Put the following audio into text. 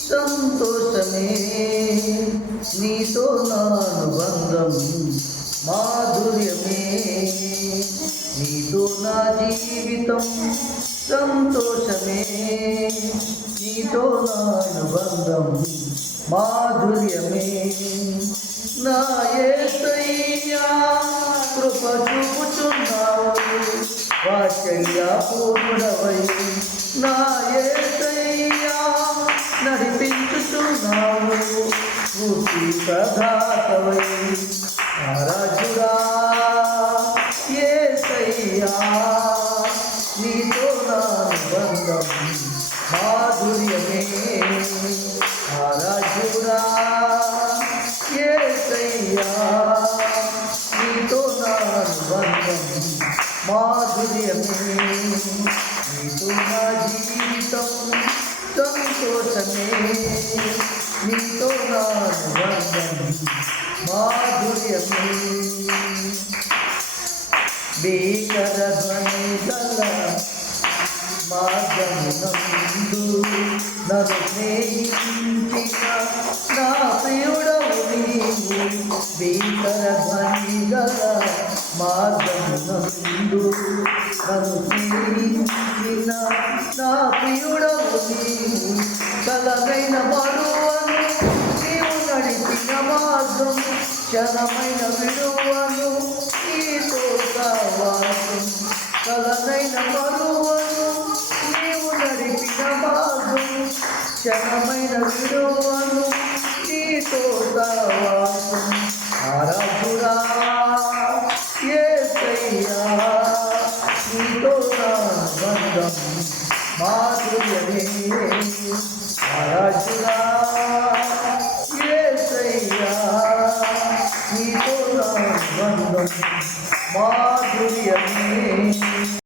సంతోషమే నీతో నా అనుబంధం మాధుర్యమే నీతో నా జీవితం సంతోషమే నీతో నా అనుబంధం మాధుర్యమే నా యేసయ్యా కృప చూపుచున్నావు వాత్సల్య పూర్ణుడవై నా యేసయ్యా నడిపించుచున్నావు స్ఫూర్తి ప్రదాతవై ఆరాధ్యుడా యేసయ్యా నీతో నా అనుబంధం మాధుర్యమే ఆరాధ్యుడా యేసయ్యా నీతో నా అనుబంధం మాధుర్యమే నీతో నా జీవితం సంతోషమే నీతో నా అనుబంధం మాధుర్యమే భీకర ధ్వని గల మార్గమునందు నన్ను స్నేహించిన నా ప్రియుడవు నీవు భీకర ధ్వని గల మార్గమునందు నన్ను స్నేహించిన నా ప్రియుడవు నీవు కలగైన మరువను నీవు నడిచిన మార్గం క్షణమైన విడువను నీతో కావాసం కలగైన మరువను నీవు నడిపిన మార్గం క్షణమైన విడువను నీతో కావాసం ఆరాధుడా యేసయ్యా నీతో నా బంధం మాధుర్యమే ఆరాధుడా యేసయ్యా నీతో నా బంధం మాధుర్యమే